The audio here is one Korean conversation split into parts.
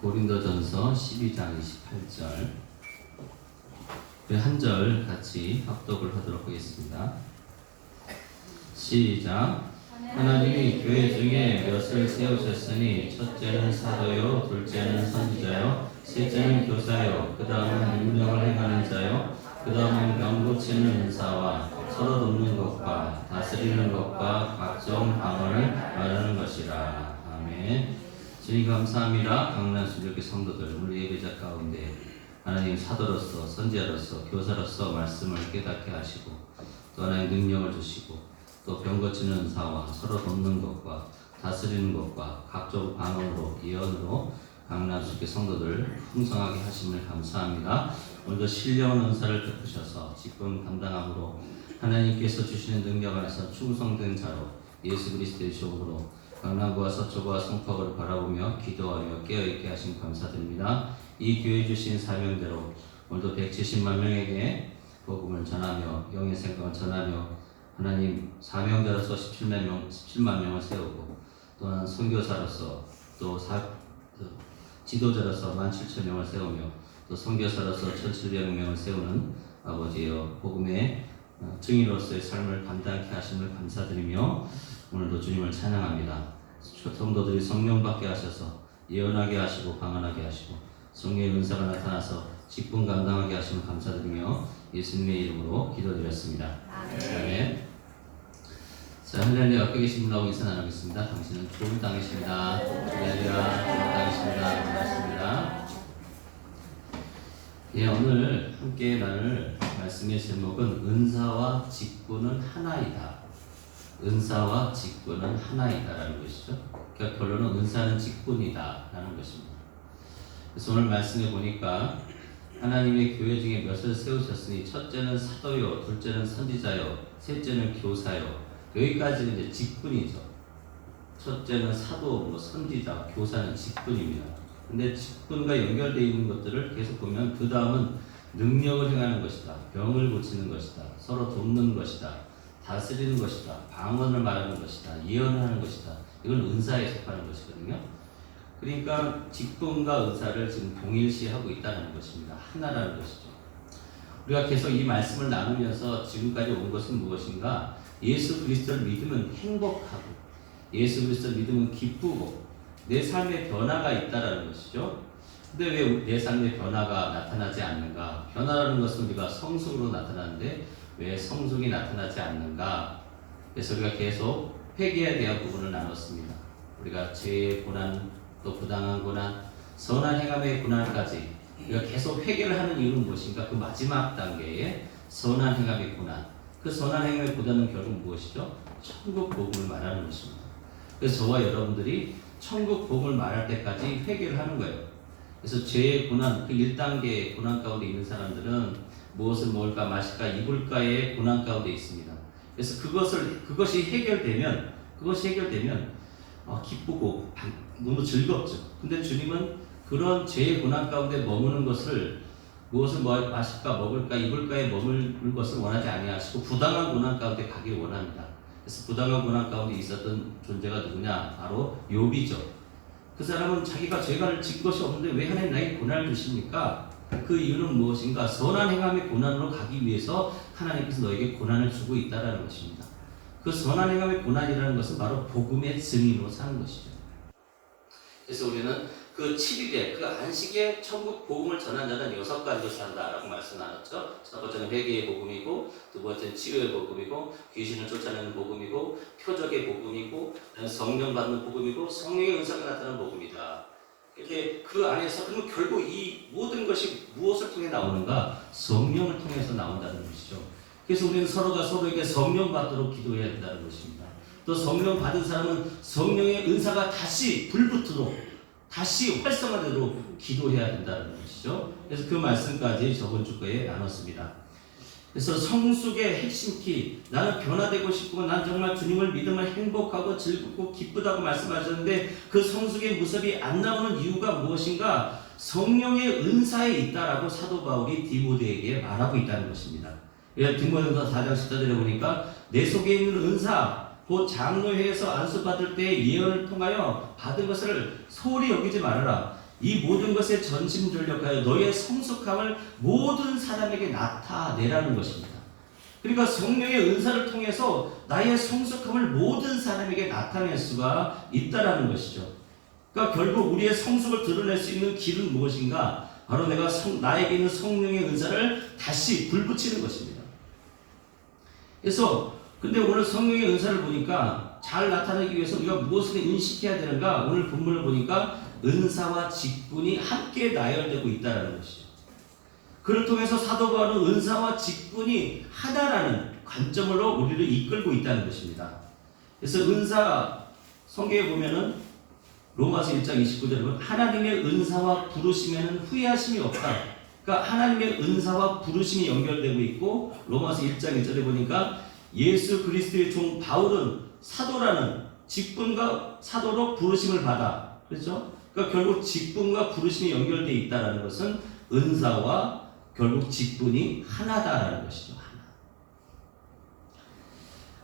고린도전서 12장 28절 그 한 절 같이 합독을 하도록 하겠습니다. 시작. 하나님이 교회 중에 몇을 세우셨으니 첫째는 사도요, 둘째는 선지자요, 셋째는 교사요, 그 다음은 능력을 행하는 자요, 그 다음은 병 고치는 은사와 서로 돕는 것과 다스리는 것과 각종 방언을 말하는 것이라. 아멘. 주님 감사합니다. 강난수 이렇게 성도들 우리 예배자 가운데 하나님 사도로서 선지자로서 교사로서 말씀을 깨닫게 하시고 또 하나님 능력을 주시고 또 병 고치는 은사와 서로 돕는 것과 다스리는 것과 각종 방언으로 예언으로 강난수 성도들 풍성하게 하심을 감사합니다. 오늘도 신령 은사를 베푸셔서 직분 감당함으로 하나님께서 주시는 능력 안에서 충성된 자로 예수 그리스도의 이름으로 강남구와 서초구와 성포구를 바라보며 기도하며 깨어있게 하신 감사드립니다. 이 교회 주신 사명대로 오늘도 170만 명에게 복음을 전하며 영의 생각을 전하며 하나님 사명자로서 17만 명을 세우고 또한 선교사로서 또 지도자로서 17,000명을 세우며 또 선교사로서 1,700명을 세우는 아버지여 복음의 증인으로서의 삶을 감당케 하심을 감사드리며 오늘도 주님을 찬양합니다. 성도들이 성령 받게 하셔서 예언하게 하시고 방언하게 하시고 성령의 은사가 나타나서 직분 감당하게 하심을 감사드리며 예수님의 이름으로 기도드렸습니다. 아멘. 자, 하나님 앞에 계신 분하고 인사 나누겠습니다. 당신은 좋은 땅이십니다. 할렐루야, 좋은 땅이십니다. 반갑습니다. 예, 오늘 함께 나눌 말씀의 제목은 은사와 직분은 하나이다. 은사와 직분은 하나이다 라는 것이죠. 그러니까 결론은 은사는 직분이다 라는 것입니다. 그래서 오늘 말씀해 보니까 하나님의 교회 중에 몇을 세우셨으니 첫째는 사도요, 둘째는 선지자요, 셋째는 교사요. 여기까지는 이제 직분이죠. 첫째는 사도, 선지자, 교사는 직분입니다. 근데 직분과 연결되어 있는 것들을 계속 보면 그 다음은 능력을 행하는 것이다. 병을 고치는 것이다. 서로 돕는 것이다. 다스리는 것이다. 방언을 말하는 것이다. 예언을 하는 것이다. 이건 은사에 속하는 것이거든요. 그러니까 직분과 은사를 지금 동일시하고 있다는 것입니다. 하나라는 것이죠. 우리가 계속 이 말씀을 나누면서 지금까지 온 것은 무엇인가? 예수 그리스도를 믿으면 행복하고 예수 그리스도를 믿으면 기쁘고 내 삶에 변화가 있다는 것이죠. 근데 왜 내 삶에 변화가 나타나지 않는가? 변화라는 것은 우리가 성숙으로 나타나는데 왜 성숙이 나타나지 않는가? 그래서 우리가 계속 회개에 대한 부분을 나눴습니다. 우리가 죄의 고난, 또 부당한 고난, 선한 행함의 고난까지 우리가 계속 회개를 하는 이유는 무엇인가? 그 마지막 단계에 선한 행함의 고난. 그 선한 행함의 고난은 결국 무엇이죠? 천국 복음을 말하는 것입니다. 그래서 저와 여러분들이 천국 복음을 말할 때까지 회개를 하는 거예요. 그래서 죄의 고난, 그 1단계의 고난 가운데 있는 사람들은 무엇을 먹을까 마실까 입을까의 고난 가운데 있습니다. 그래서 그것이 해결되면 기쁘고 너무 즐겁죠. 근데 주님은 그런 죄의 고난 가운데 머무는 것을 무엇을 마실까 먹을까 입을까에 머물 것을 원하지 아니하시고 부당한 고난 가운데 가길 원합니다. 그래서 부당한 고난 가운데 있었던 존재가 누구냐? 바로 욥이죠. 그 사람은 자기가 죄를 진 것이 없는데 왜 하나님 나에게 고난을 주십니까? 그 이유는 무엇인가? 선한 행함의 고난으로 가기 위해서 하나님께서 너에게 고난을 주고 있다는 것입니다. 그 선한 행함의 고난이라는 것은 바로 복음의 증인으로 사는 것이죠. 그래서 우리는 그 7일에 그 안식에 천국 복음을 전한 자는 6가지로 산다라고 말씀 나눴죠. 첫 번째는 회개의 복음이고, 두 번째는 치유의 복음이고, 귀신을 쫓아내는 복음이고, 표적의 복음이고, 성령 받는 복음이고, 성령의 은사가 나타나는 복음이다. 이렇게 그 안에서 그러면 결국 이 모든 것이 무엇을 통해 나오는가? 성령을 통해서 나온다는 것이죠. 그래서 우리는 서로가 서로에게 성령 받도록 기도해야 된다는 것입니다. 또 성령 받은 사람은 성령의 은사가 다시 불붙도록 다시 활성화되도록 기도해야 된다는 것이죠. 그래서 그 말씀까지 저번 주 거에 나눴습니다. 그래서 성숙의 핵심 키, 나는 변화되고 싶고 난 정말 주님을 믿으면 행복하고 즐겁고 기쁘다고 말씀하셨는데 그 성숙의 모습이 안 나오는 이유가 무엇인가? 성령의 은사에 있다라고 사도 바울이 디모데에게 말하고 있다는 것입니다. 디모데전서 4장 10절에 보니까 내 속에 있는 은사, 곧 장로회에서 안수받을 때 예언을 통하여 받은 것을 소홀히 여기지 말아라. 이 모든 것에 전심전력하여 너의 성숙함을 모든 사람에게 나타내라는 것입니다. 그러니까 성령의 은사를 통해서 나의 성숙함을 모든 사람에게 나타낼 수가 있다라는 것이죠. 그러니까 결국 우리의 성숙을 드러낼 수 있는 길은 무엇인가? 바로 내가 나에게 있는 성령의 은사를 다시 불붙이는 것입니다. 그래서 근데 오늘 성령의 은사를 보니까 잘 나타나기 위해서 우리가 무엇을 인식해야 되는가? 오늘 본문을 보니까 은사와 직분이 함께 나열되고 있다는 것이죠. 그를 통해서 사도 바울은 은사와 직분이 하나라는 관점으로 우리를 이끌고 있다는 것입니다. 그래서 은사 성경에 보면은 로마서 1장 29절에 보면 하나님의 은사와 부르심에는 후회하심이 없다. 그러니까 하나님의 은사와 부르심이 연결되고 있고 로마서 1장 1절에 보니까 예수 그리스도의 종 바울은 사도라는 직분과 사도로 부르심을 받아. 그렇죠? 그러니까 결국 직분과 부르심이 연결되어 있다는 것은 은사와 결국 직분이 하나다라는 것이죠. 하나.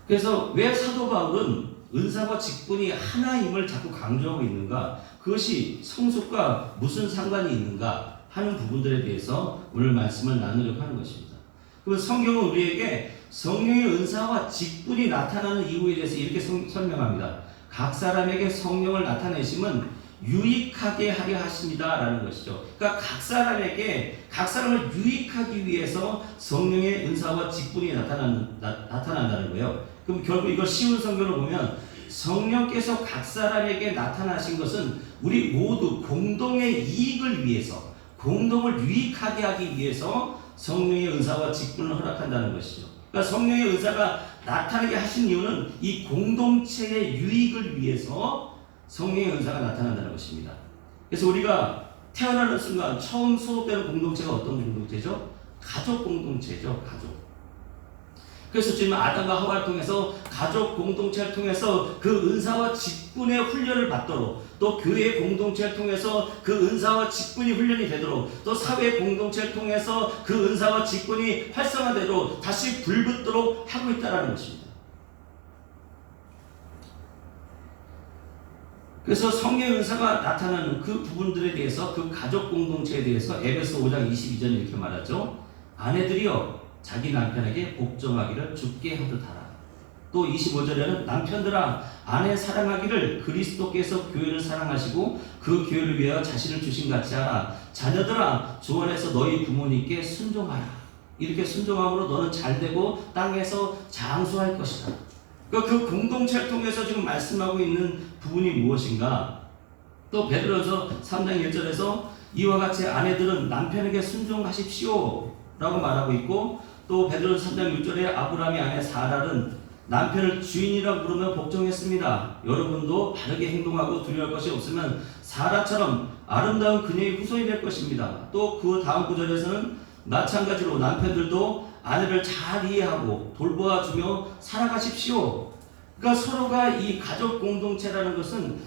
그래서 왜 사도 바울은 은사와 직분이 하나임을 자꾸 강조하고 있는가? 그것이 성숙과 무슨 상관이 있는가 하는 부분들에 대해서 오늘 말씀을 나누려고 하는 것입니다. 그러면 성경은 우리에게 성령의 은사와 직분이 나타나는 이유에 대해서 이렇게 설명합니다. 각 사람에게 성령을 나타내심은 유익하게 하려 하십니다 라는 것이죠. 그러니까 각 사람을 유익하기 위해서 성령의 은사와 직분이 나타난다는 거예요. 그럼 결국 이걸 쉬운 성경을 보면 성령께서 각 사람에게 나타나신 것은 우리 모두 공동의 이익을 위해서, 공동을 유익하게 하기 위해서 성령의 은사와 직분을 허락한다는 것이죠. 그러니까 성령의 은사가 나타나게 하신 이유는 이 공동체의 유익을 위해서 성령의 은사가 나타난다는 것입니다. 그래서 우리가 태어나는 순간 처음 수업되는 공동체가 어떤 공동체죠? 가족 공동체죠. 가족. 그래서 지금 아담과 하와를 통해서 가족 공동체를 통해서 그 은사와 직분의 훈련을 받도록, 또 교회 공동체를 통해서 그 은사와 직분이 훈련이 되도록, 또 사회 공동체를 통해서 그 은사와 직분이 활성화되도록 다시 불붙도록 하고 있다는 것입니다. 그래서 성령의 은사가 나타나는 그 부분들에 대해서, 그 가족 공동체에 대해서 에베소 5장 22절에 이렇게 말하죠. 아내들이여 자기 남편에게 복종하기를 주께 하듯 하라. 또 25절에는 남편들아 아내 사랑하기를 그리스도께서 교회를 사랑하시고 그 교회를 위하여 자신을 주신 같이 하라. 자녀들아 주 안에서 너희 부모님께 순종하라. 이렇게 순종함으로 너는 잘되고 땅에서 장수할 것이다. 그 공동체를 통해서 지금 말씀하고 있는 부분이 무엇인가? 또 베드로서 3장 1절에서 이와 같이 아내들은 남편에게 순종하십시오 라고 말하고 있고, 또 베드로서 3장 6절에 아브라함의 아내 사라는 남편을 주인이라 부르며 복종했습니다. 여러분도 바르게 행동하고 두려워할 것이 없으면 사라처럼 아름다운 그녀의 후손이 될 것입니다. 또 그 다음 구절에서는 마찬가지로 남편들도 아내를 잘 이해하고 돌보아주며 살아가십시오. 그러니까 서로가 이 가족 공동체라는 것은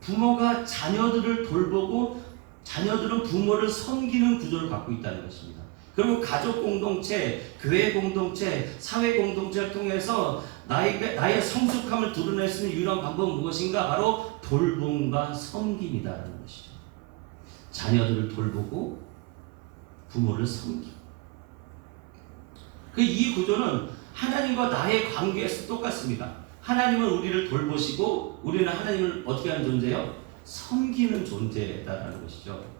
부모가 자녀들을 돌보고 자녀들은 부모를 섬기는 구조를 갖고 있다는 것입니다. 그리고 가족 공동체, 교회 공동체, 사회 공동체를 통해서 나의 성숙함을 드러낼 수 있는 유일한 방법은 무엇인가? 바로 돌봄과 섬김이다라는 것이죠. 자녀들을 돌보고 부모를 섬기고. 이 구조는 하나님과 나의 관계에서 똑같습니다. 하나님은 우리를 돌보시고 우리는 하나님을 어떻게 하는 존재예요? 섬기는 존재다라는 것이죠.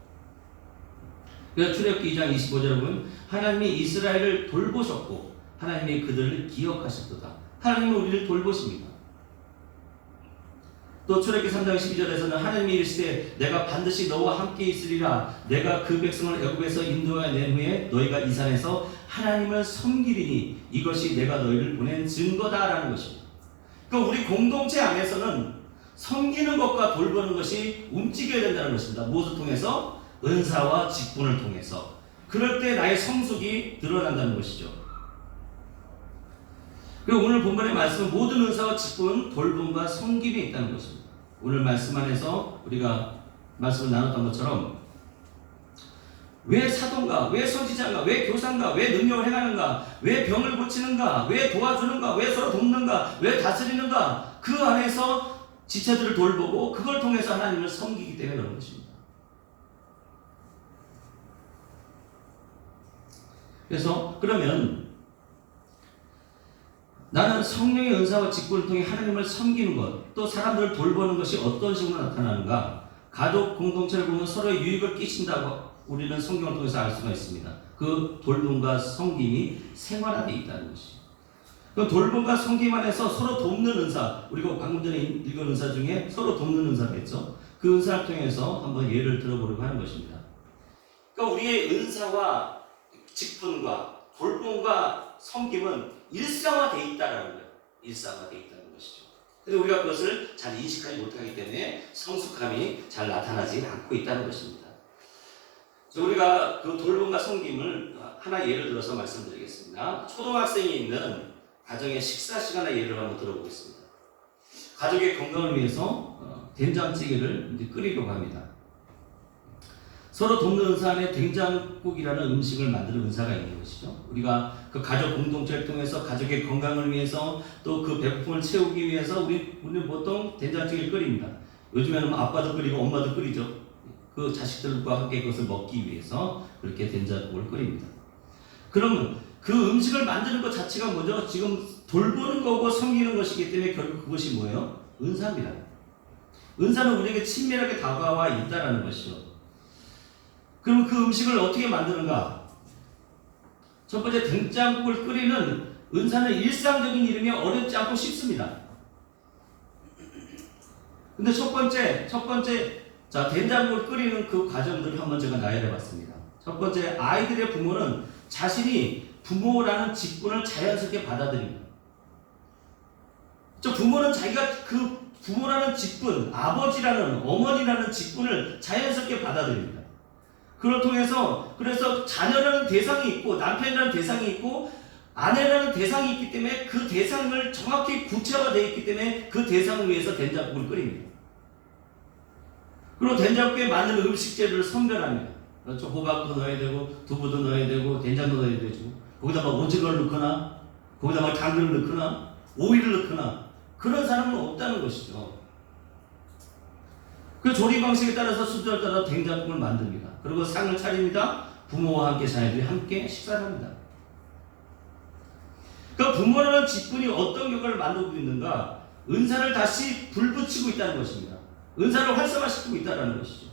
그래서 출애굽기 2장 25절에 보면 하나님이 이스라엘을 돌보셨고 하나님이 그들을 기억하셨도다. 하나님은 우리를 돌보십니다. 또 출애굽기 3장 12절에서는 하나님이 이르시되 내가 반드시 너와 함께 있으리라. 내가 그 백성을 애굽에서 인도하여 낸 후에 너희가 이 산에서 하나님을 섬기리니 이것이 내가 너희를 보낸 증거다라는 것입니다. 그러니까 우리 공동체 안에서는 섬기는 것과 돌보는 것이 움직여야 된다는 것입니다. 무엇을 통해서? 은사와 직분을 통해서. 그럴 때 나의 성숙이 드러난다는 것이죠. 그리고 오늘 본문의 말씀은 모든 은사와 직분, 돌봄과 섬김이 있다는 것입니다. 오늘 말씀 안에서 우리가 말씀을 나눴던 것처럼 왜 사도인가? 왜 선지자인가? 왜 교사인가? 왜 능력을 행하는가? 왜 병을 고치는가? 왜 도와주는가? 왜 서로 돕는가? 왜 다스리는가? 그 안에서 지체들을 돌보고 그걸 통해서 하나님을 섬기기 때문에 그런 것입니다. 그래서 그러면 나는 성령의 은사와 직분을 통해 하나님을 섬기는 것, 또 사람들을 돌보는 것이 어떤 식으로 나타나는가? 가족 공동체를 보면 서로의 유익을 끼친다고 우리는 성경을 통해서 알 수가 있습니다. 그 돌봄과 섬김이 생활화되어 있다는 것이죠. 그 돌봄과 섬김 안에서 서로 돕는 은사, 우리가 방금 전에 읽은 은사 중에 서로 돕는 은사가 있죠. 그 은사를 통해서 한번 예를 들어보려고 하는 것입니다. 그러니까 우리의 은사와 직분과 돌봄과 섬김은 일상화되어 있다는 거예요. 일상화되어 있다는 것이죠. 근데 우리가 그것을 잘 인식하지 못하기 때문에 성숙함이 잘 나타나지 않고 있다는 것입니다. 그래서 우리가 그 돌봄과 섬김을 하나 예를 들어서 말씀드리겠습니다. 초등학생이 있는 가정의 식사 시간의 예를 한번 들어보겠습니다. 가족의 건강을 위해서 된장찌개를 이제 끓이려고 합니다. 서로 돕는 은사 안에 된장국이라는 음식을 만드는 은사가 있는 것이죠. 우리가 그 가족 공동체를 통해서 가족의 건강을 위해서 또 그 배고픔을 채우기 위해서 우리는 보통 된장찌개를 끓입니다. 요즘에는 아빠도 끓이고 엄마도 끓이죠. 그 자식들과 함께 그것을 먹기 위해서 그렇게 된장국을 끓입니다. 그러면 그 음식을 만드는 것 자체가 뭐죠? 지금 돌보는 거고 섬기는 것이기 때문에 결국 그것이 뭐예요? 은사입니다. 은사는 우리에게 친밀하게 다가와 있다는 것이죠. 그럼 그 음식을 어떻게 만드는가? 첫 번째, 된장국을 끓이는 은사는 일상적인 일임이 어렵지 않고 쉽습니다. 근데 첫 번째, 자, 된장국을 끓이는 그 과정들을 한번 제가 나열해 봤습니다. 첫 번째, 아이들의 부모는 자신이 부모라는 직분을 자연스럽게 받아들입니다. 부모는 자기가 그 부모라는 직분, 아버지라는, 어머니라는 직분을 자연스럽게 받아들입니다. 그걸 통해서 그래서 자녀라는 대상이 있고 남편이라는 대상이 있고 아내라는 대상이 있기 때문에 그 대상을 정확히 구체화되어 있기 때문에 그 대상을 위해서 된장국을 끓입니다. 그리고 된장국에 맞는 음식 재료를 선별합니다. 그렇죠? 호박도 넣어야 되고 두부도 넣어야 되고 된장도 넣어야 되고 거기다 막 오징어를 넣거나 거기다 막 당근을 넣거나 오이를 넣거나 그런 사람은 없다는 것이죠. 그 조리 방식에 따라서 순서에 따라 된장국을 만듭니다. 그리고 상을 차립니다. 부모와 함께 자녀들이 함께 식사를 합니다. 그 부모라는 직분이 어떤 결과를 만들고 있는가? 은사를 다시 불붙이고 있다는 것입니다. 은사를 활성화시키고 있다는 것이죠.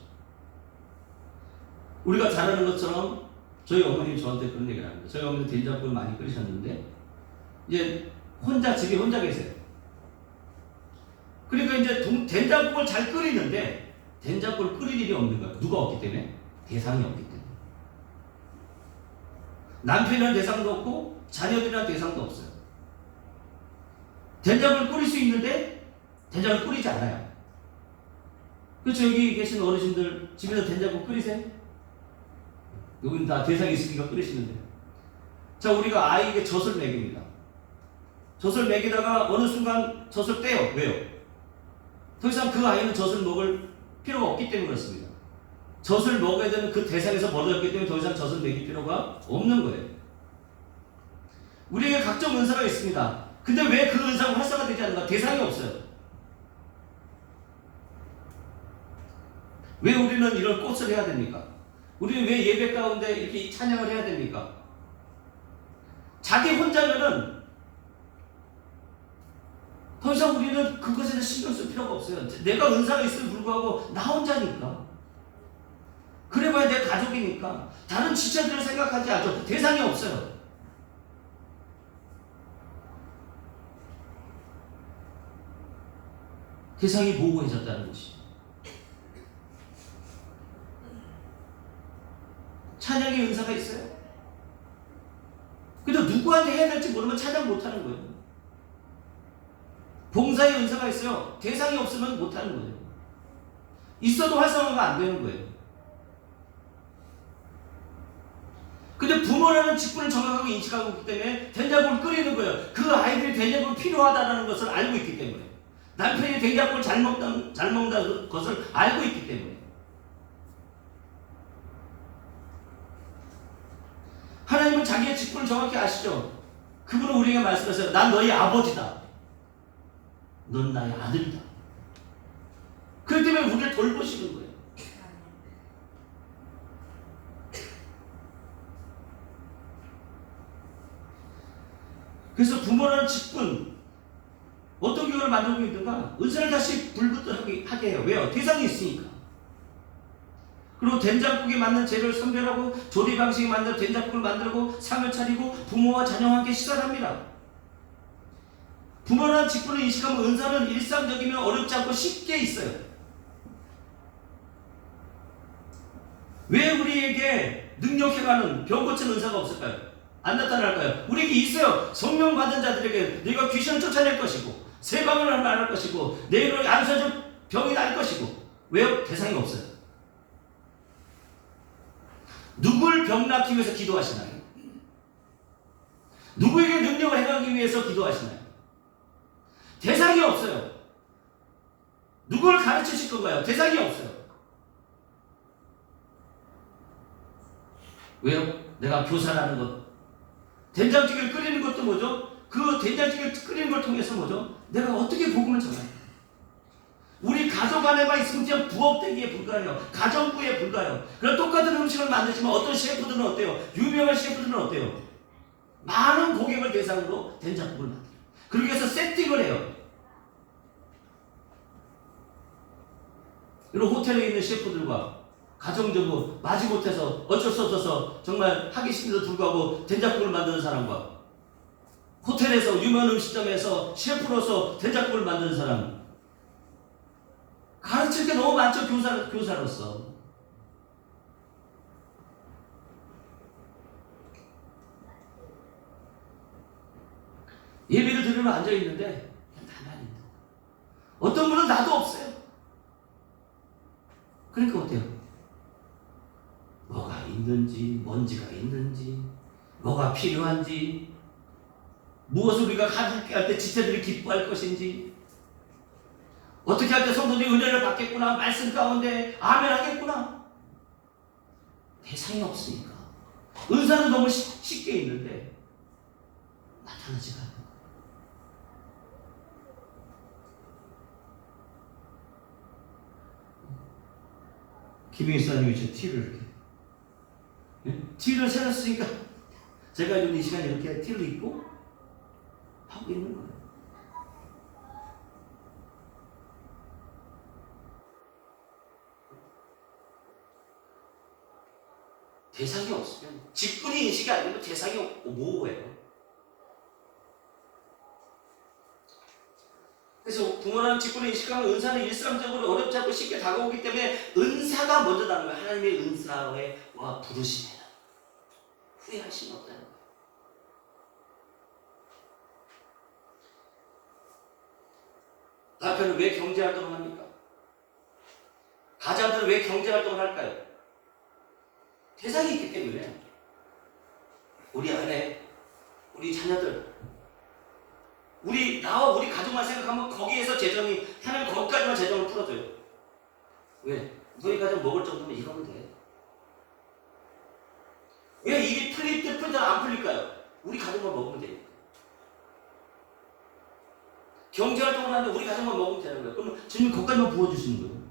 우리가 잘 아는 것처럼 저희 어머님이 저한테 그런 얘기를 합니다. 저희 어머니 된장국을 많이 끓이셨는데 이제 집에 혼자 계세요. 그러니까 이제 된장국을 잘 끓이는데 된장국을 끓일 일이 없는 거예요. 누가 없기 때문에? 대상이 없기 때문에. 남편이라는 대상도 없고 자녀들이라는 대상도 없어요. 된장국을 끓일 수 있는데 된장을 끓이지 않아요. 그렇죠? 여기 계신 어르신들 집에서 된장국 끓이세요? 여기는 다 대상이 있으니까 끓이시는데. 자, 우리가 아이에게 젖을 먹입니다. 젖을 먹이다가 어느 순간 젖을 떼요. 왜요? 더 이상 그 아이는 젖을 먹을 필요가 없기 때문에 그렇습니다. 젖을 먹어야 되는 그 대상에서 멀어졌기 때문에 더 이상 젖을 먹일 필요가 없는 거예요. 우리에게 각종 은사가 있습니다. 근데 왜 그 은사가 활성화되지 않는가? 대상이 없어요. 왜 우리는 이런 꽃을 해야 됩니까? 우리는 왜 예배 가운데 이렇게 찬양을 해야 됩니까? 자기 혼자면은 더 이상 우리는 그것에 대해 신경 쓸 필요가 없어요. 내가 은사가 있음에 불구하고 나 혼자니까. 그래봐야 내 가족이니까. 다른 지체들을 생각하지 않죠. 대상이 없어요. 대상이 모호해졌다는 것이. 찬양의 은사가 있어요. 근데 누구한테 해야 될지 모르면 찬양 못하는 거예요. 봉사의 은사가 있어요. 대상이 없으면 못하는 거예요. 있어도 활성화가 안 되는 거예요. 근데 부모라는 직분을 정확하게 인식하고 있기 때문에 된장국을 끓이는 거예요. 그 아이들이 된장국이 필요하다는 것을 알고 있기 때문에. 남편이 된장국을 잘 먹는 것을 알고 있기 때문에. 하나님은 자기의 직분을 정확히 아시죠? 그분은 우리에게 말씀하세요. 난 너희 아버지다. 넌 나의 아들이다. 그렇기 때문에 우리를 돌보시는 거예요. 그래서 부모라는 직분, 어떤 교회를 만들고 있는가? 은사를 다시 불붙하게 해요. 왜요? 대상이 있으니까. 그리고 된장국에 맞는 재료를 선별하고 조리 방식에 맞는 된장국을 만들고 상을 차리고 부모와 자녀와 함께 식사를 합니다. 부모라는 직분을 인식하면 은사는 일상적이면 어렵지 않고 쉽게 있어요. 왜 우리에게 능력해가는 병 고치는 은사가 없을까요? 안 나타날까요? 우리에게 있어요. 성령 받은 자들에게 네가 귀신을 쫓아낼 것이고 세방을 말할 것이고 내일을 안수해줄 병이 날 것이고. 왜요? 대상이 없어요. 누굴 병 낫기 위해서 기도하시나요? 누구에게 능력을 행하기 위해서 기도하시나요? 대상이 없어요. 누구를 가르치실 건가요? 대상이 없어요. 왜요? 내가 교사라는 것. 된장찌개를 끓이는 것도 뭐죠? 그 된장찌개를 끓이는 걸 통해서 뭐죠? 내가 어떻게 복음을 전해요? 우리 가족 안에만 있으면 그냥 부업되기에 불과해요. 가정부에 불과해요. 그럼 똑같은 음식을 만들지만 어떤 셰프들은 어때요? 유명한 셰프들은 어때요? 많은 고객을 대상으로 된장국을 만들어요. 그러기 위해서 세팅을 해요. 그리고 호텔에 있는 셰프들과 가정주부 마지못해서 어쩔 수 없어서 정말 하기 싫은데도 불구하고 된장국을 만드는 사람과 호텔에서 유명한 음식점에서 셰프로서 된장국을 만드는 사람, 가르칠 게 너무 많죠. 교사로서. 예배를 드리러 앉아있는데 가만히 있는. 어떤 분은 나도 없어요. 그러니까 어때요? 뭐가 있는지, 먼지가 있는지, 뭐가 필요한지, 무엇을 우리가 가르치게 할 때 지체들이 기뻐할 것인지, 어떻게 할 때 성도들이 은혜를 받겠구나, 말씀 가운데 아멘 하겠구나. 대상이 없으니까. 은사는 너무 쉽게 있는데 나타나지가 않는 거예요. 김일사님이 제 티를 이렇게, 티를 새겼으니까 제가 요즘 이 시간에 이렇게 티를 입고 하고 있는 거예요. 대상이 없으면, 직분이 인식이 안 되면 대상이 없고 모호해요. 그래서 부모라는 직분을 인식하면 은사는 일상적으로 어렵지 않고 쉽게 다가오기 때문에 은사가 먼저 다는 거예요. 하나님의 은사와 부르심에는 후회하심이 없다는 거예요. 남편은 왜 경제활동을 합니까? 가장들은 왜 경제활동을 할까요? 대상이 있기 때문에. 우리 아내, 우리 자녀들, 나와 우리 가족만 생각하면 거기에서 재정이, 하나님 거기까지만 재정을 풀어줘요. 왜? 너희 가족 먹을 정도면 이거면 돼. 왜 일이 풀릴 때 풀다 안 풀릴까요? 우리 가족만 먹으면 돼요. 경제활동을 하는데 우리 가족만 먹으면 되는 거예요. 그러면 주님 거기까지만 부어주시는 거예요.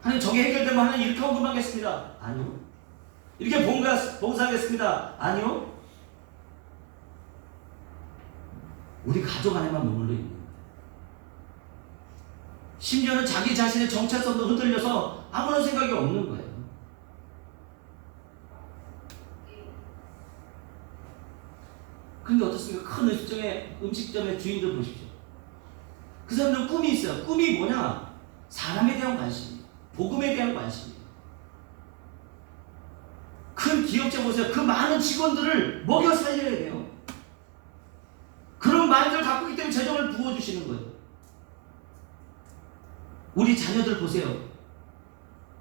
하나님 저게 해결되면 하나님 이렇게 헌금하겠습니다. 아니요. 이렇게 봉사하겠습니다. 아니요. 우리 가족 안에만 머물러 있는 거예요. 심지어는 자기 자신의 정체성도 흔들려서 아무런 생각이 없는 거예요. 근데 어떻습니까? 큰 음식점의 주인들 보십시오. 그 사람들은 꿈이 있어요. 꿈이 뭐냐? 사람에 대한 관심이에요. 복음에 대한 관심이에요. 큰 기업체 보세요. 그 많은 직원들을 먹여 살려야 돼요. 그런 마인드를 갖고 있기 때문에 재정을 부어주시는 거예요. 우리 자녀들 보세요.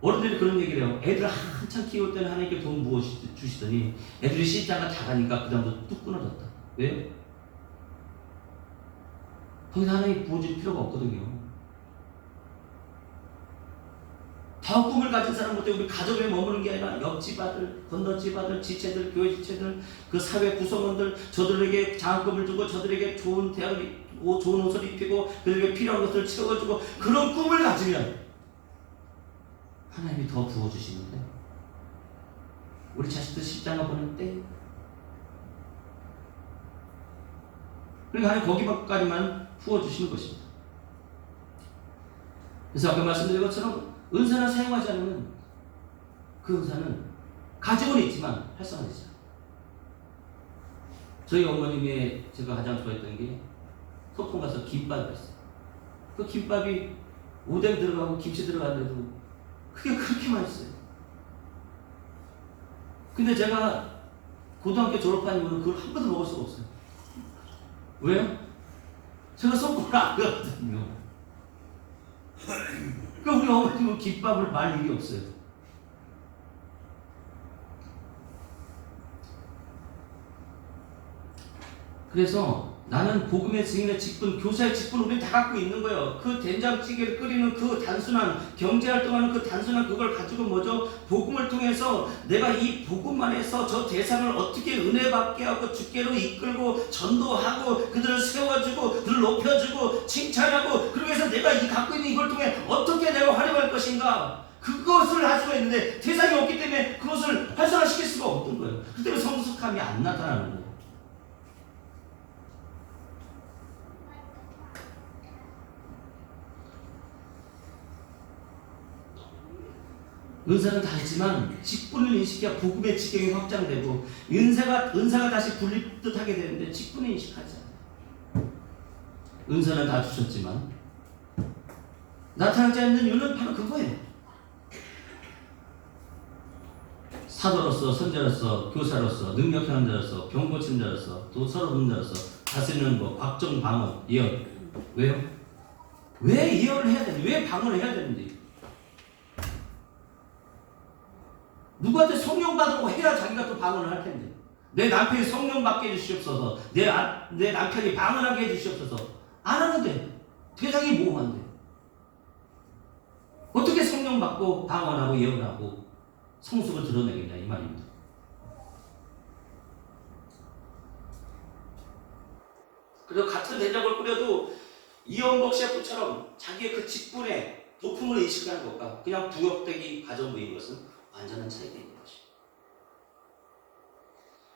어른들이 그런 얘기를 해요. 애들 한참 키울 때는 하나님께 돈 부어주시더니 애들이 시장가 다 가니까 그 다음부터 뚝 끊어졌다. 왜요? 거기서 하나님 부어줄 필요가 없거든요. 더 꿈을 가진 사람부터 우리 가족에 머무는 게 아니라 옆집 아들, 건너집 아들, 지체들, 교회 지체들, 그 사회 구성원들, 저들에게 장학금을 주고 저들에게 좋은 대학을, 좋은 옷을 입히고 그들에게 필요한 것들을 채워주고 그런 꿈을 가지면 하나님이 더 부어주시는데 우리 자식들 십자가 보낼 때 그러니까 하나님 거기까지만 부어주시는 것입니다. 그래서 아까 말씀드린 것처럼 은사를 사용하지 않으면 그 은사는 가지고는 있지만 활성화되지 않아요. 저희 어머님의 제가 가장 좋아했던 게 소풍 가서 김밥이었어요. 그 김밥이 오뎅 들어가고 김치 들어가는데도 그게 그렇게 맛있어요. 근데 제가 고등학교 졸업한 이후로 그걸 한 번도 먹을 수가 없어요. 왜요? 제가 소풍을 안 가거든요. 그러니까 우리 어머님은 김밥을 말 일이 없어요. 그래서 나는 복음의 증인의 직분, 교사의 직분 우리 다 갖고 있는 거예요. 그 된장찌개를 끓이는 그 단순한 경제활동하는 그 단순한 그걸 가지고 뭐죠? 복음을 통해서 내가 이 복음 안에서 저 대상을 어떻게 은혜 받게 하고 주께로 이끌고 전도하고 그들을 세워주고 그들을 높여주고 칭찬하고 그러기 위해서 내가 이 갖고 있는 이걸 통해 어떻게 내가 활용할 것인가? 그것을 할 수가 있는데 대상이 없기 때문에 그것을 활성화시킬 수가 없는 거예요. 그 때문에 성숙함이 안 나타나는 거예요. 은사는 다 있지만 직분을 인식해야 복음의 지경이 확장되고 은사가 다시 분립듯하게 되는데 직분을 인식하지 않아요. 은사는 다 주셨지만 나타나지 않는 이유는 바로 그거예요. 사도로서, 선자로서, 교사로서, 능력하는 자로서, 병 고치는 자로서, 또 서로 돕는 자로서, 다스리는 법, 각종 방언, 예언. 왜요? 왜 예언을 해야 되는지, 왜 방언을 해야 되는지. 누구한테 성령 받으라고 해야 자기가 또 방언을 할 텐데. 내 남편이 성령 받게 해주시옵소서. 내 남편이 방언하게 해주시옵소서. 안 하는데 대상이 모호한데 어떻게 성령 받고 방언하고 예언하고 성숙을 드러내겠냐 이 말입니다. 그래서 같은 된장을 끓여도 이원복 셰프처럼 자기의 그 직분의 도품을 인식하는 것과 그냥 부역되기 과정부인 것은 완전한 차이가 있는 것입니다.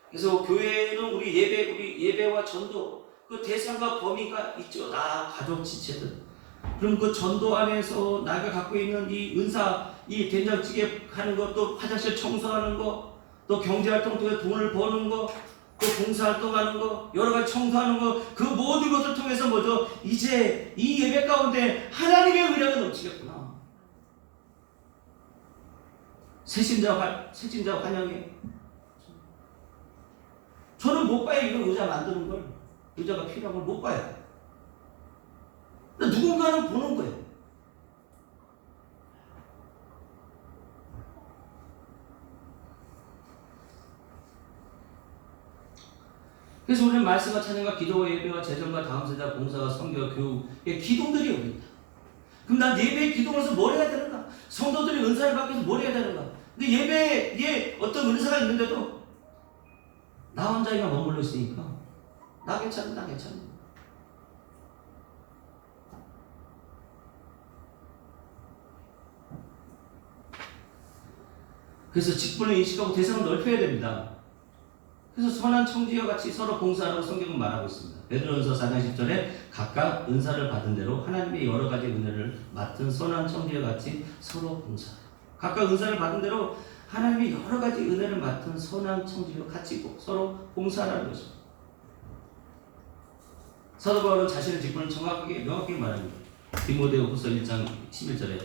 그래서 교회는 우리 예배와 전도 그 대상과 범위가 있죠. 나 가족 지체들. 그럼 그 전도 안에서 나가 갖고 있는 이 은사, 이 된장찌개 하는 것, 또 화장실 청소하는 것, 또 경제활동 통해 돈을 버는 것, 또 봉사활동하는 것, 여러 가지 청소하는 것, 그 모든 것을 통해서 뭐죠? 이제 이 예배 가운데 하나님의 은혜가 넘치겠구나. 새신자 환영해. 저는 못 봐요. 이런 의자 만드는 걸. 의자가 필요한 걸 못 봐요. 누군가는 보는 거예요. 그래서 우리는 말씀과 찬양과 기도와 예배와 재정과 다음 세대 봉사와 성교와 교육의 기동들이 옵니다. 그럼 난 예배의 기동에서 뭘 해야 되는가? 성도들이 은사를 받기 위해서 뭘 해야 되는가? 근데 예배에 어떤 은사가 있는데도 나 혼자가 머물러 있으니까 나 괜찮아. 그래서 직분을 인식하고 대상을 넓혀야 됩니다. 그래서 선한 청지와 같이 서로 봉사하라고 성경은 말하고 있습니다. 베드로전서 4장 10절에 각각 은사를 받은 대로 하나님의 여러 가지 은혜를 맡은 선한 청지와 같이 서로 봉사하라. 각각 은사를 받은 대로 하나님의 여러 가지 은혜를 맡은 선한 청지와 같이 서로 봉사하라는 것입니다. 사도 바울은 자신의 직분을 명확하게 말합니다. 디모데후서 1장 11절에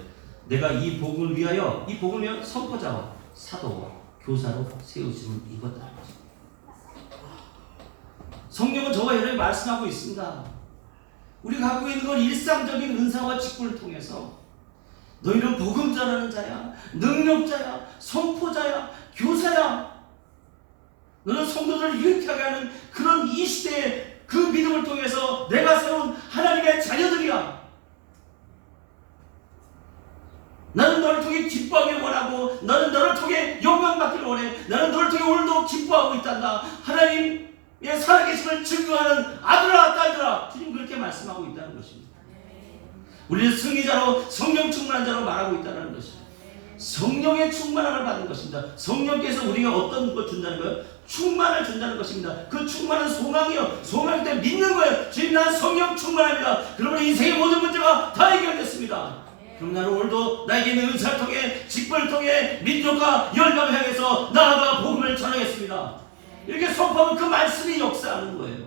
내가 이 복음을 위하여 선포자와 사도와 교사로 세우심을 입었다. 성령은 저와 여러분이 말씀하고 있습니다. 우리가 갖고 있는 건 일상적인 은사와 직분을 통해서 너희는 복음 전하는 자야, 능력자야, 선포자야, 교사야. 너는 성도들을 유익하게 하는 그런 이 시대의 그 믿음을 통해서 내가 세운 하나님의 자녀들이야. 나는 너를 통해 기뻐하길 원하고 나는 너를 통해 영광받기를 원해. 나는 너를 통해 오늘도 기뻐하고 있단다. 하나님의 살아계심을 증거하는 아들아 딸들아, 주님 그렇게 말씀하고 있다는 것입니다. 우리는 승리자로 성령 충만한 자로 말하고 있다는 것입니다. 성령의 충만함을 받는 것입니다. 성령께서 우리가 어떤 걸 준다는 거예요? 충만을 준다는 것입니다. 그 충만은 소망이요. 소망일 때 믿는 거예요. 주님 나는 성령 충만합니다. 그러면 인생의 모든 문제가 다 해결됐습니다. 그럼 나는 오늘도 나에게 있는 은사를 통해 직분을 통해 민족과 열방을 향해서 나아가 복음을 전하겠습니다. 이렇게 선포하면 그 말씀이 역사하는 거예요.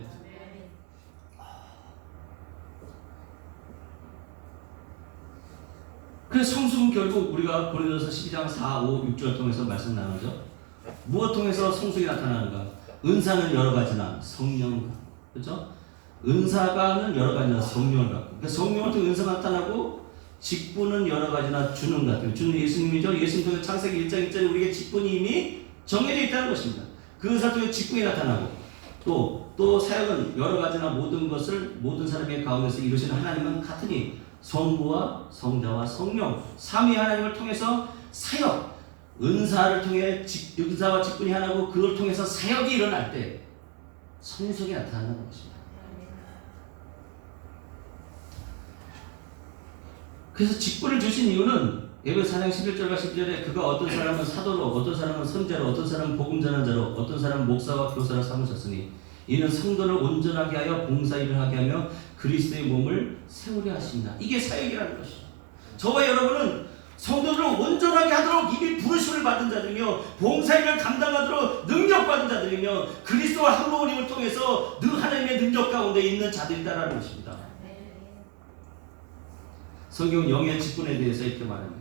그래서 성수는 결국 우리가 고린도서 12장 4, 5, 6절 통해서 말씀 나누죠. 무엇 통해서 성숙이 나타나는가? 은사는 여러 가지나 성령, 그렇죠? 은사가는 여러 가지나 성령을 갖고, 그러니까 성령을 통해 은사가 나타나고 직분은 여러 가지나 주는 같아요. 주는 예수님이죠. 예수님 통해 창세기 1장 1절에 우리에게 직분이 이미 정해져 있다는 것입니다. 그 은사 통해 직분이 나타나고 또 사역은 여러 가지나 모든 것을 모든 사람의 가운데서 이루시는 하나님은 같으니 성부와 성자와 성령 삼위 하나님을 통해서 사역 은사를 통해 은사와 직분이 하나고 그걸 통해서 사역이 일어날 때 성숙이 나타나는 것입니다. 그래서 직분을 주신 이유는 에베소 4장 11절과 12절에 그가 어떤 사람은 사도로 어떤 사람은 선자로 어떤 사람은 복음 전환자로 어떤 사람은 목사와 교사로 삼으셨으니 이는 성도를 온전하게 하여 봉사일을 하게 하며 그리스도의 몸을 세우려 하십니다. 이게 사역이라는 것이죠. 저와 여러분은 성도들을 온전하게 하도록 이미 부르심을 받은 자들이며 봉사일을 감당하도록 능력받은 자들이며 그리스도와 한 몸을 통해서 늘 하나님의 능력 가운데 있는 자들이다라는 것입니다. 성경은 영의 직분에 대해서 이렇게 말합니다.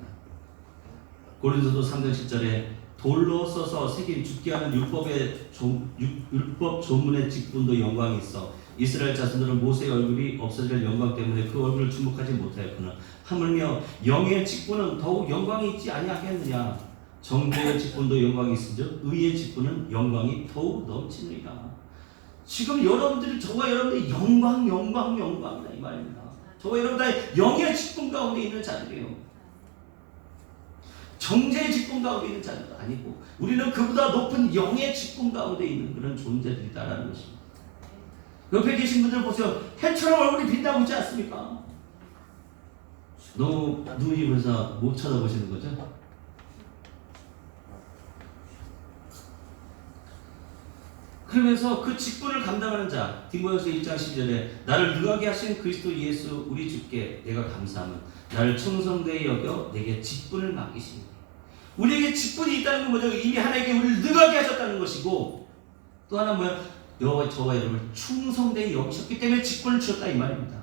고린도서 3장 10절에 돌로 써서 새긴 죽게 하는 율법 조문의 직분도 영광이 있어 이스라엘 자손들은 모세의 얼굴이 없어질 영광 때문에 그 얼굴을 주목하지 못하였구나. 하물며 영의 직분은 더욱 영광이 있지 아니하겠느냐. 정죄의 직분도 영광이 있으죠. 의의 직분은 영광이 더욱 넘치느니라. 지금 여러분들이 저와 여러분들이 영광이다 이 말입니다. 저와 여러분 다 영의 직분 가운데 있는 자들이에요. 정죄의 직분 가운데 있는 자들도 아니고 우리는 그보다 높은 영의 직분 가운데 있는 그런 존재들이다라는 것입니다. 옆에 계신 분들 보세요. 해처럼 얼굴이 빛나고 있지 않습니까? 너무 눈이 그래서 못 쳐다보시는 거죠? 그러면서 그 직분을 감당하는 자 디모데후서 1장 10절에 나를 능하게 하신 그리스도 예수 우리 주께 내가 감사함은 나를 충성되이 여겨 내게 직분을 맡기시니 우리에게 직분이 있다는 건 뭐죠? 이미 하나님께 우리를 능하게 하셨다는 것이고 또 하나 뭐야? 저와 여러분을 충성되이 여기셨기 때문에 직분을 주셨다 이 말입니다.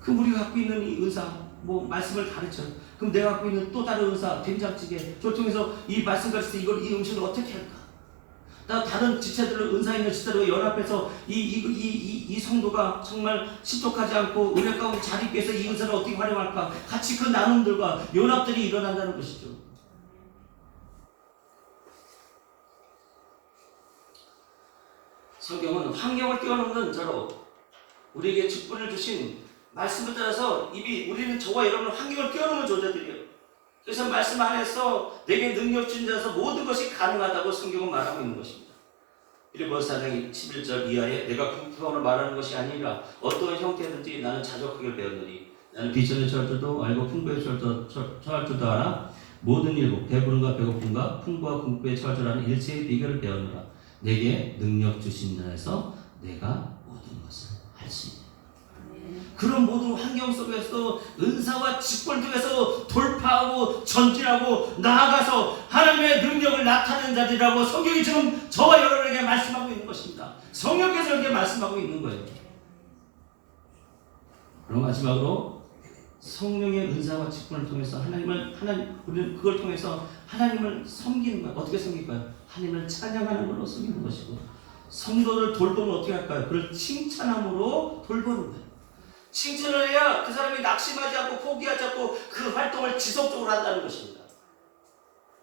그럼 우리가 갖고 있는 이 은사 뭐 말씀을 가르쳐 그럼 내가 갖고 있는 또 다른 은사 된장찌개 저를 통해서 이 말씀 가르칠 때 이 음식을 어떻게 할까? 나 다른 지체들로 은사 있는 지체들과 연합해서 이 성도가 정말 실족하지 않고 은혜 가운데 자리 위해서 이 은사를 어떻게 활용할까? 같이 그 나눔들과 연합들이 일어난다는 것이죠. 성경은 환경을 뛰어넘는 자로 우리에게 직분을 주신 말씀을 따라서 이미 우리는 저와 여러분은 환경을 뛰어넘은 존재들이에요. 그래서 말씀 안에서 내게 능력 주신 자에서 모든 것이 가능하다고 성경은 말하고 있는 것입니다. 빌립보서 4장 11절 이하에 내가 궁핍함을 말하는 것이 아니라 어떠한 형태든지 나는 자족하게 배웠느니 나는 비천에 처할 줄도 알고 풍부에 처할 줄도 알아 모든 일 배부름과 배고픔과 풍부와 궁핍에 처할 줄 아는 일체의 비결을 배웠노라. 내게 능력 주신 자에서 내가 모든 것을 할 수 있다. 그런 모든 환경 속에서 은사와 직분을 통해서 돌파하고 전진하고 나아가서 하나님의 능력을 나타내는 자들이라고 성경이 지금 저와 여러분에게 말씀하고 있는 것입니다. 성령께서 이렇게 말씀하고 있는 거예요. 그럼 마지막으로 성령의 은사와 직분을 통해서 우리는 그걸 통해서 하나님을 섬기는 거예요. 어떻게 섬길까요? 하나님을 찬양하는 걸로 섬기는 것이고 성도를 돌보면 어떻게 할까요? 그걸 칭찬함으로 돌보는 거예요. 칭찬을 해야 그 사람이 낙심하지 않고 포기하지 않고 그 활동을 지속적으로 한다는 것입니다.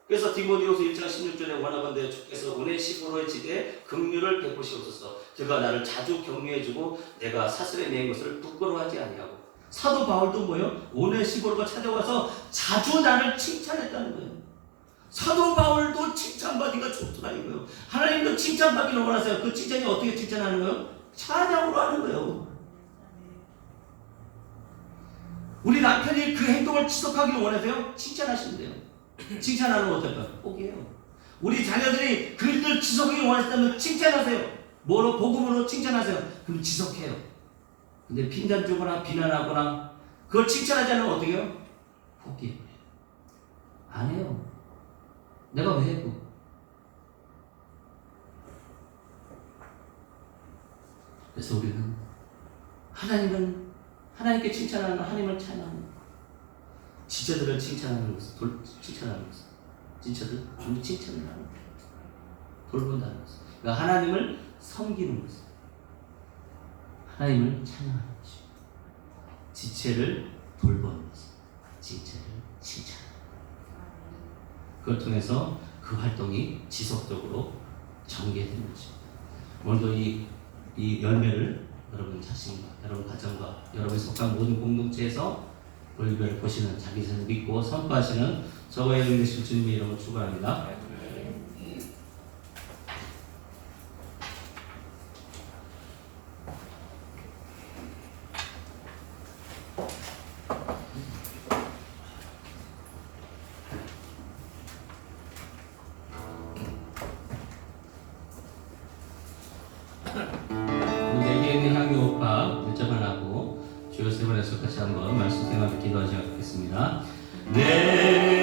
그래서 디모데후서 1장 16절에 원하건대 주께서 오네시포로의 집에 긍휼을 베푸시옵소서. 그가 나를 자주 격려해주고 내가 사슬에 매인 것을 부끄러워하지 아니하고. 사도 바울도 뭐예요? 오네시포로가 찾아와서 자주 나를 칭찬했다는 거예요. 사도 바울도 칭찬받기가 좋더라 이거예요. 하나님도 칭찬받기를 원하세요. 그 칭찬이 어떻게 칭찬하는 거예요? 찬양으로 하는 거예요. 우리 남편이 그 행동을 지속하기를 원하세요? 칭찬하시면 돼요. 칭찬하는 거 어떨까? 복이에요. 우리 자녀들이 그 일들 지속하기 원하시다면 칭찬하세요. 뭐로? 복음으로 칭찬하세요. 그럼 지속해요. 근데 핀잔 주거나 비난하거나 그걸 칭찬하지 않으면 어떻게 해요? 포기해요. 안 해요. 내가 왜 해고? 그래서 우리는 하나님께 칭찬하는 하나님을 찬양하는 지체들을 칭찬하는 것을 칭찬하는 것을 지체들 우리 칭찬을 하는 거예요. 돌본다는 것을. 그러니까 하나님을 섬기는 것을. 하나님을 찬양하는 것이 지체를 돌보는 것을. 지체를 칭찬하는 것. 그걸 통해서 그 활동이 지속적으로 전개되는 것입니다. 오늘도 이 열매를 여러분 자신과 여러분 가정과 여러분이 속한 모든 공동체에서 열매를 보시는 자기 자신을 믿고 선포하시는 저와 여러분 되실 주님의 이름으로 축원합니다. 내게 있는 향유 오빠 일정을 하고 주여 세 번에서 같이 한번 말씀 생각해 기도하시겠습니다. 내